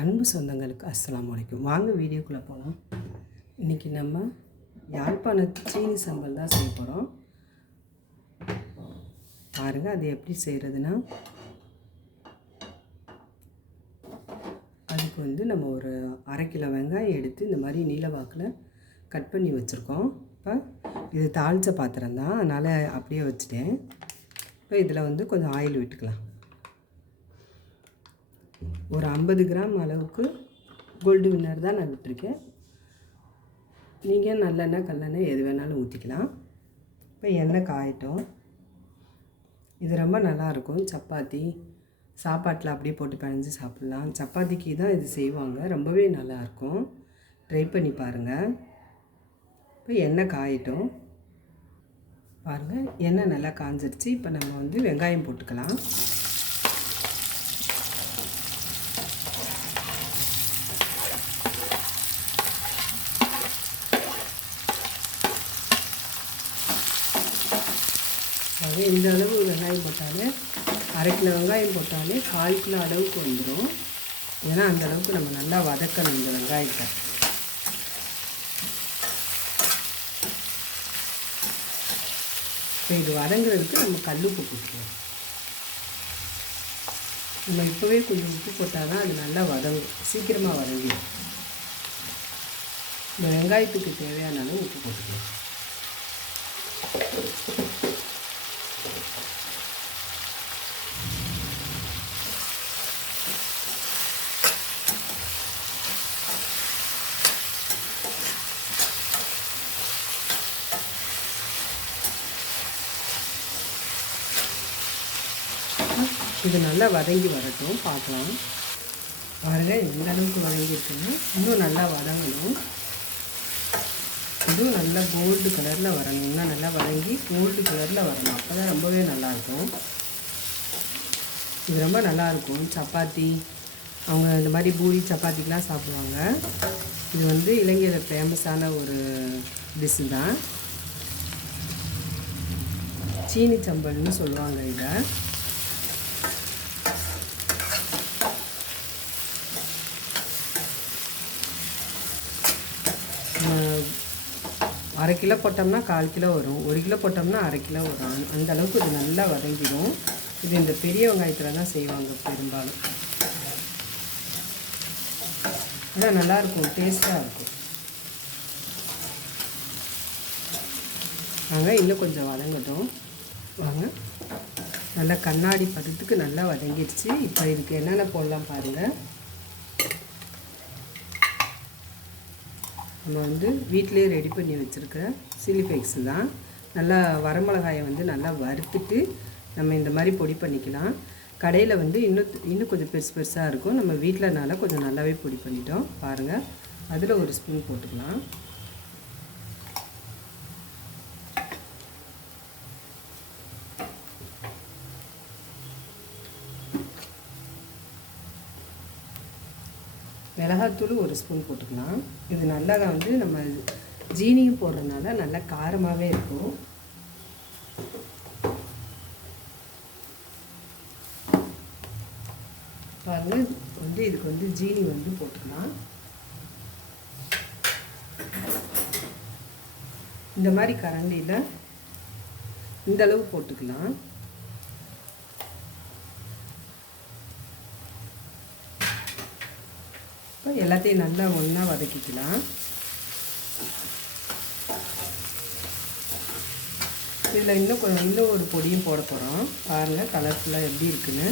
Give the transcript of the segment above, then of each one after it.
அன்பு சொந்தங்களுக்கு அஸ்லாம் அலைக்கும். வாங்க வீடியோக்குள்ளே போகலாம் இன்றைக்கி நம்ம யாழ்ப்பாண சீனி சம்பல் தான் செய்ய போகிறோம் பாருங்கள் அது எப்படி செய்கிறதுனா அதுக்கு வந்து நம்ம ஒரு அரை கிலோ வெங்காயம் எடுத்து இந்த மாதிரி நீலவாக்கில் கட் பண்ணி வச்சுருக்கோம். இப்போ இது தாளித்த பாத்திரம் தான். அதனால் அப்படியே வச்சுட்டேன். இப்போ இதில் வந்து கொஞ்சம் ஆயில் விட்டுக்கலாம். ஒரு ஐம்பது கிராம் அளவுக்கு கோல்டு வின்னர் தான் நான் விட்டுருக்கேன். நீங்கள் நல்லெண்ணெய் கல்லெண்ணெய் எது வேணாலும் ஊற்றிக்கலாம் இப்போ எண்ணெய் காயட்டும். இது ரொம்ப நல்லாயிருக்கும். சப்பாத்தி சாப்பாட்டில் அப்படியே போட்டு பிணைஞ்சு சாப்பிட்லாம். சப்பாத்திக்கு தான் இது செய்வாங்க. ரொம்பவே நல்லாயிருக்கும். ட்ரை பண்ணி பாருங்கள் இப்போ எண்ணெய் காயட்டும். பாருங்கள் எண்ணெய் நல்லா காஞ்சிருச்சு. இப்போ நம்ம வந்து வெங்காயம் போட்டுக்கலாம். போட்டாங்க இந்த அளவு வெங்காயம் போட்டாலே அரை கிலோ வெங்காயம் போட்டாலே கால் கிலோ அளவுக்கு வந்துடும் ஏன்னா அந்த அளவுக்கு நம்ம நல்லா வதக்கணும் இந்த வெங்காயத்தை. இப்போ இது வதங்குறதுக்கு நம்ம கல் உப்பு போட்டுக்கலாம். நம்ம இப்போவே கொஞ்சம் உப்பு போட்டால் தான் அது நல்லா வதங்கும். சீக்கிரமாக வதங்கிடும். இந்த வெங்காயத்துக்கு தேவையான அளவு உப்பு போட்டுக்கலாம். இது நல்லா வதங்கி வரட்டும் பார்க்கலாம். பாருங்கள் எந்த அளவுக்கு வதங்கியிருக்குன்னு. இன்னும் நல்லா வதங்கணும். இதுவும் நல்லா கோல்டு கலரில் வரணும். இன்னும் நல்லா வதங்கி கோல்டு கலரில் வரணும். அப்போ தான் ரொம்பவே நல்லாயிருக்கும். இது ரொம்ப நல்லாயிருக்கும். சப்பாத்தி. அவங்க இந்த மாதிரி பூரி சப்பாத்திக்கெலாம் சாப்பிடுவாங்க. இது வந்து இலங்கையில் ஃபேமஸான ஒரு டிஷ்ஷு தான். சீனி சம்பல்னு சொல்லுவாங்க இதை. அரை கிலோ போட்டோம்னா கால் கிலோ வரும். ஒரு கிலோ போட்டோம்னா அரை கிலோ வரும். அந்த அளவுக்கு இது நல்லா வதங்கிடும். இது இந்த பெரிய வெங்காயத்தில் தான் செய்வாங்க பெரும்பாலும். ஆனால் நல்லாயிருக்கும் டேஸ்ட்டாக இருக்கும். வாங்க இன்னும் கொஞ்சம் வதங்கட்டும். வாங்க. நல்லா கண்ணாடி பதத்துக்கு நல்லா வதங்கிடுச்சு. இப்போ இதுக்கு என்னென்ன போடலாம் பாருங்கள் நம்ம வந்து வீட்டிலே ரெடி பண்ணி வச்சுருக்க சில்லி ஃப்ளேக்ஸ் தான். நல்லா வரமிளகாயை வந்து நல்லா வறுத்துட்டு நம்ம இந்த மாதிரி பொடி பண்ணிக்கலாம். கடையில் வந்து இன்னும் இன்னும் கொஞ்சம் பெருசு பெருசாக இருக்கும். நம்ம வீட்டிலனால கொஞ்சம் நல்லாவே பொடி பண்ணிட்டோம். பாருங்கள் அதில் ஒரு ஸ்பூன் போட்டுக்கலாம். மிளகாத்தூள் ஒரு ஸ்பூன் போட்டுக்கலாம். இது நல்லா வந்து நம்ம ஜீனியும் போடுறதுனால நல்லா காரமாகவே இருக்கும். பாருங்க வந்து இதுக்கு வந்து ஜீனி வந்து போட்டுக்கலாம். இந்த மாதிரி கரண்டியில் இந்த அளவு போட்டுக்கலாம். எல்லாத்தையும் நல்லா ஒன்றா வதக்கிக்கலாம். இதில் இன்னும் கொஞ்சம் இன்னும் ஒரு பொடியும் போட போகிறோம் பாருங்கள் கலர்ஃபுல்லாக எப்படி இருக்குன்னு.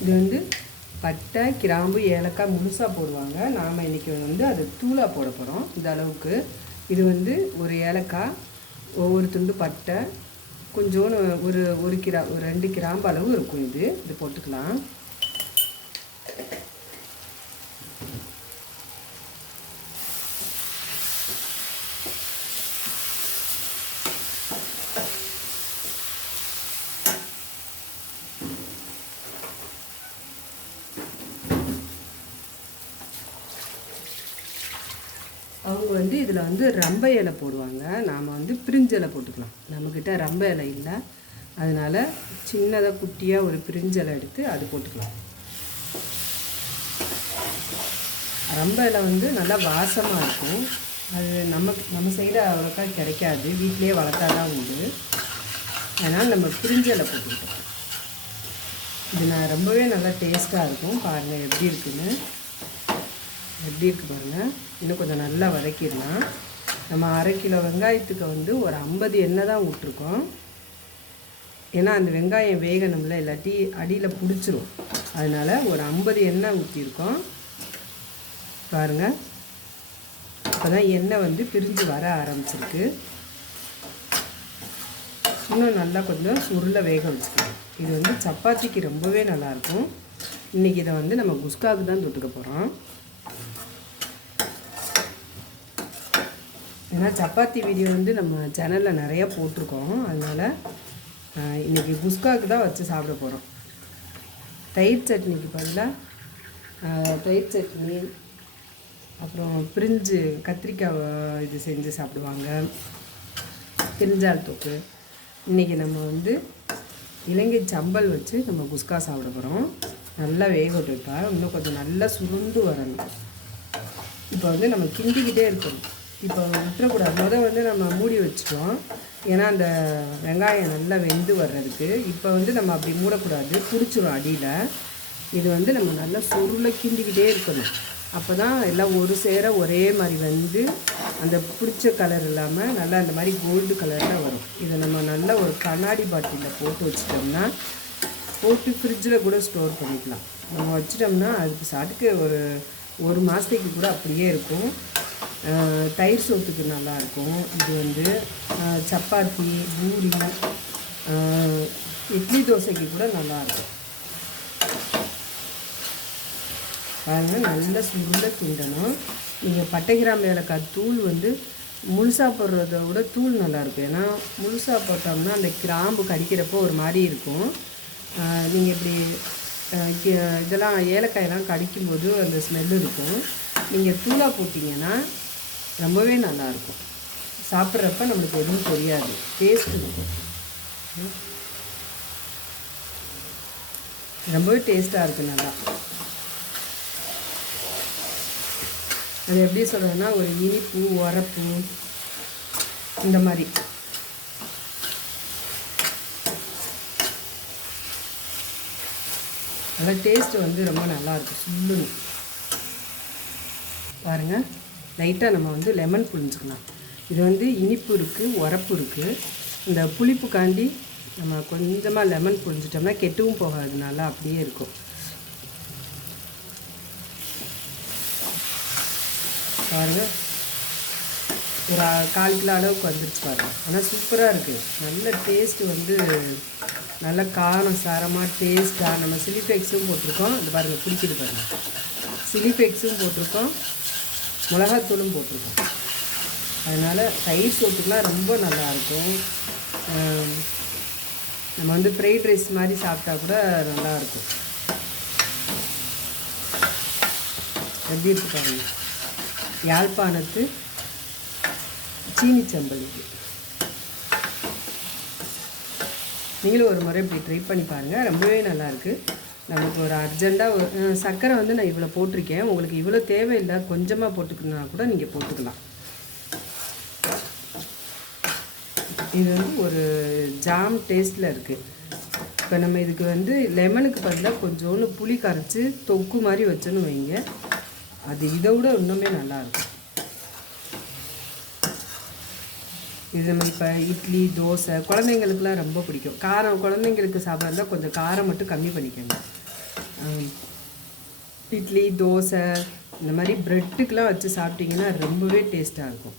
இது வந்து பட்டை கிராம்பு ஏலக்காய் முழுசாக போடுவாங்க. நாம் இன்றைக்கி வந்து அது தூளாக போட போகிறோம் இந்த அளவுக்கு. இது வந்து ஒரு ஏலக்காய் ஒவ்வொரு துண்டு பட்டை கொஞ்சோன்னு ஒரு ஒரு கிரா ஒரு ரெண்டு கிராம்பு அளவு இருக்கும் இது. இது போட்டுக்கலாம். அவங்க வந்து இதில் வந்து ரம்ப இலை போடுவாங்க. நாம் வந்து பிரிஞ்சலை போட்டுக்கலாம். நம்மக்கிட்ட ரம்ப இலை இல்லை. அதனால் சின்னதாக குட்டியாக ஒரு பிரிஞ்சலை எடுத்து அது போட்டுக்கலாம். ரம்ப இலை வந்து நல்லா வாசமாக இருக்கும். அது நம்ம நம்ம சைடு அவ்வளோக்கா கிடைக்காது. வீட்டிலே வளர்த்தா தான் உண்டு. அதனால் நம்ம பிரிஞ்சலை போட்டுக்கிட்டோம் இது நான் ரொம்பவே நல்லா டேஸ்ட்டாக இருக்கும். பாருங்கள் எப்படி இருக்குன்னு. எப்படி இருக்கு பாருங்கள் இன்னும் கொஞ்சம் நல்லா வதக்கிடலாம். நம்ம அரை கிலோ வெங்காயத்துக்கு வந்து ஒரு ஐம்பது எண்ணெய் தான் விட்ருக்கோம் ஏன்னா அந்த வெங்காயம் வேகணும்ல இல்லாட்டி அடியில் பிடிச்சிரும். அதனால் ஒரு ஐம்பது எண்ணெய் ஊற்றிருக்கோம். பாருங்கள் அப்போ தான் எண்ணெய் வந்து பிரிஞ்சு வர ஆரம்பிச்சிருக்கு. இன்னும் நல்லா கொஞ்சம் சுருளை வேக வச்சுக்கணும் இது வந்து சப்பாத்திக்கு ரொம்பவே நல்லாயிருக்கும் இன்றைக்கி இதை வந்து நம்ம குஸ்காவுக்கு தான் தொட்டுக்க போகிறோம் ஏன்னா சப்பாத்தி வீடியோ வந்து நம்ம சேனலில் நிறையா போட்டிருக்கோம். அதனால் இன்றைக்கி இன்னைக்கு குஸ்காவுக்கு தான் வச்சு சாப்பிட போகிறோம் தயிர் சட்னிக்கு பதிலாக தயிர் சட்னி அப்புறம் பிரிஞ்சு கத்திரிக்காய் இது செஞ்சு சாப்பிடுவாங்க. பிரிஞ்சால் தொக்கு. இன்றைக்கி நம்ம வந்து இலங்கை சம்பல் வச்சு நம்ம குஸ்கா சாப்பிட போகிறோம் நல்லா வேக இன்னும் கொஞ்சம் நல்லா சுருண்டு வரணும். இப்போ வந்து நம்ம கிண்டிக்கிட்டே இருக்கணும். இப்போ விட்டுறக்கூடாது முதல் வந்து நம்ம மூடி வச்சுட்டோம் ஏன்னா அந்த வெங்காயம் நல்லா வெந்து வர்றதுக்கு இப்போ வந்து நம்ம அப்படி மூடக்கூடாது. பிடிச்சிரும் அடியில். இது வந்து நம்ம நல்லா சுருளை கிண்டிக்கிட்டே இருக்கணும். அப்போ தான் எல்லாம் ஒரு சேர ஒரே மாதிரி வந்து அந்த பிடிச்ச கலர் இல்லாமல் நல்லா அந்த மாதிரி கோல்டு கலரில் வரும். இதை நம்ம நல்லா ஒரு கண்ணாடி பாட்டிலில் போட்டு வச்சிட்டோம்னா போட்டு ஃப்ரிட்ஜில் கூட ஸ்டோர் பண்ணிக்கலாம். நம்ம வச்சிட்டோம்னா அதுக்கு சாட்டுக்கு ஒரு ஒரு மாதத்துக்கு கூட அப்படியே இருக்கும். தயிர் சோத்துக்கு நல்லாயிருக்கும். இது வந்து சப்பாத்தி பூரி இட்லி தோசைக்கு கூட நல்லாயிருக்கும். பாருங்கள் நல்லா சுருள கிண்டணும் நீங்கள் பட்டை கிராம்பு ஏலக்காய் தூள் வந்து முழுசாக போடுறத விட தூள் நல்லாயிருக்கும். ஏன்னா முழுசாக போட்டோம்னா அந்த கிராம்பு கடிக்கிறப்போ ஒரு மாதிரி இருக்கும். நீங்கள் இப்படி கி- இதெல்லாம் ஏலக்காயெல்லாம் கடிக்கும்போது அந்த ஸ்மெல் இருக்கும். நீங்கள் தூளாக போட்டிங்கன்னா ரொம்பவே நல்லாயிருக்கும். சாப்பிட்றப்ப நம்மளுக்கு எதுவும் தெரியாது. டேஸ்ட் இருக்கும். ரொம்பவே டேஸ்ட்டாக இருக்குது நல்லா. அது எப்படி சொல்கிறதுன்னா ஒரு இனிப்பு உரப்பு இந்த மாதிரி. நல்லா டேஸ்ட் வந்து ரொம்ப நல்லா இருக்கும் பாருங்கள் லைட்டாக நம்ம வந்து லெமன் புழிஞ்சுக்கலாம். இது வந்து இனிப்பு இருக்குது உரப்பு இருக்குது இந்த புளிப்புக்காண்டி நம்ம கொஞ்சமாக லெமன் புழிஞ்சிட்டோம்னா கெட்டவும் போகாது. நல்லா அப்படியே இருக்கும். பாருங்கள் ஒரு கால் கிலோ அளவுக்கு வந்துருச்சு பாருங்கள் ஆனால் சூப்பராக இருக்குது நல்ல டேஸ்ட்டு வந்து நல்லா காரம் சாரமாக டேஸ்ட்டாக நம்ம சிலிஃபெக்ஸும் போட்டிருக்கோம். இது பாருங்கள் பிடிச்சிட்டு பாருங்கள் சிலிஃபெக்ஸும் போட்டிருக்கோம். மிளகாத்தூளும் போட்டிருக்கோம். அதனால் தயிர் சோத்துக்குலாம் ரொம்ப நல்லாயிருக்கும். நம்ம வந்து ஃப்ரைட் ரைஸ் மாதிரி சாப்பிட்டா கூட நல்லாயிருக்கும். எப்படி இருக்கு பாருங்கள் யாழ்ப்பாணத்து சீனி சம்பளிக்கு நீங்களும் ஒரு முறை இப்படி ட்ரை பண்ணி பாருங்கள் ரொம்பவே நல்லாயிருக்கு நமக்கு ஒரு அர்ஜெண்ட்டாக ஒரு சர்க்கரை வந்து நான் இவ்வளோ போட்டிருக்கேன். உங்களுக்கு இவ்வளோ தேவையில்லை கொஞ்சமாக போட்டுக்கணுன்னா கூட நீங்கள் போட்டுக்கலாம். இது வந்து ஒரு ஜாம் டேஸ்ட்டில் இருக்குது இப்போ நம்ம இதுக்கு வந்து லெமனுக்கு பதிலாக கொஞ்சோண்டு புளி கரைச்சி தொக்கு மாதிரி வச்சோன்னு வைங்க. அது இதை விட இன்னுமே நல்லாயிருக்கும் இது நம்ம இப்போ இட்லி தோசை குழந்தைங்களுக்குலாம் ரொம்ப பிடிக்கும். காரம் குழந்தைங்களுக்கு சாப்பிட்றதா கொஞ்சம் காரம் மட்டும் கம்மி பண்ணிக்கோங்க. இட்லி தோசை இந்த மாதிரி ப்ரெட்டுக்கெலாம் வச்சு சாப்பிட்டிங்கன்னா ரொம்பவே டேஸ்ட்டாக இருக்கும்.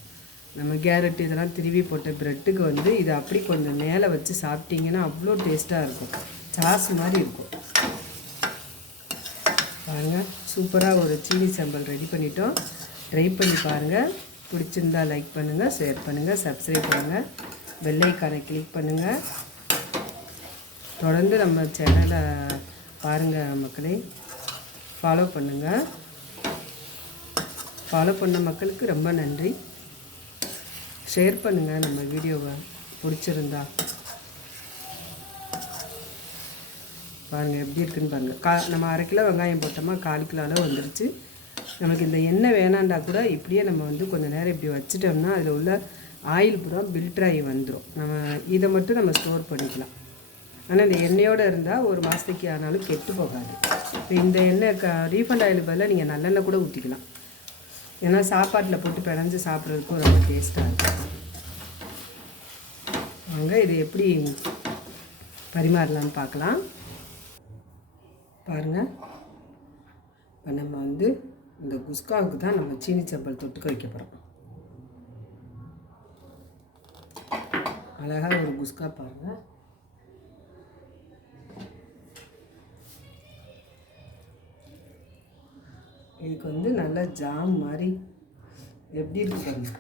நம்ம கேரட் இதெல்லாம் திருவி போட்ட ப்ரெட்டுக்கு வந்து இது அப்படி கொஞ்சம் மேலே வச்சு சாப்பிட்டிங்கன்னா அவ்வளோ டேஸ்ட்டாக இருக்கும். சாஸ் மாதிரி இருக்கும். பாருங்கள் சூப்பராக ஒரு சீனி சாம்பல் ரெடி பண்ணிட்டோம். ட்ரை பண்ணி பாருங்கள் பிடிச்சிருந்தா லைக் பண்ணுங்கள் ஷேர் பண்ணுங்கள் சப்ஸ்கிரைப் பண்ணுங்கள் வெள்ளைக்கானை கிளிக் பண்ணுங்கள் தொடர்ந்து நம்ம சேனலை பாருங்கள் மக்களை. ஃபாலோ பண்ணுங்கள் ஃபாலோ பண்ண மக்களுக்கு ரொம்ப நன்றி. ஷேர் பண்ணுங்கள் நம்ம வீடியோவை பிடிச்சிருந்தா. பாருங்கள் எப்படி இருக்குன்னு பாருங்கள் கா நம்ம அரை கிலோ வெங்காயம் போட்டோமா கால் கிலோ அளவு வந்துருச்சு. நமக்கு இந்த எண்ணெய் வேணாண்டா கூட இப்படியே நம்ம வந்து கொஞ்சம் நேரம் இப்படி வச்சிட்டோம்னா அதில் உள்ள ஆயில் பூரா பில்டர் ஆகி வந்துடும் நம்ம இதை மட்டும் நம்ம ஸ்டோர் பண்ணிக்கலாம். ஆனால் இந்த எண்ணெயோடு இருந்தால் ஒரு மாதத்துக்கு ஆனாலும் கெட்டு போகாது. இப்போ இந்த எண்ணெய் க ரீஃபண்ட் ஆயில் பதிலாக நீங்கள் நல்லெண்ணெய் கூட ஊற்றிக்கலாம் ஏன்னா சாப்பாட்டில் போட்டு பிணைஞ்சு சாப்பிட்றதுக்கும் ரொம்ப டேஸ்ட்டாக இருக்கும். வாங்க இது எப்படி பரிமாறலான்னு பார்க்கலாம். பாருங்கள் இப்போ நம்ம வந்து இந்த குஸ்காவுக்கு தான் நம்ம சீனி சப்பல் தொட்டுக்க வைக்க போகிறோம் அழகாக ஒரு குஸ்கா பாருங்கள் இதுக்கு வந்து நல்ல ஜாம் மாதிரி எப்படி இருக்கு பாருங்க.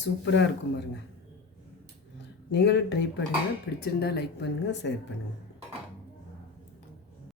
சூப்பராக இருக்கும் பாருங்கள் நீங்களும் ட்ரை பண்ணுங்கள் பிடிச்சிருந்தா லைக் பண்ணுங்கள் ஷேர் பண்ணுங்கள்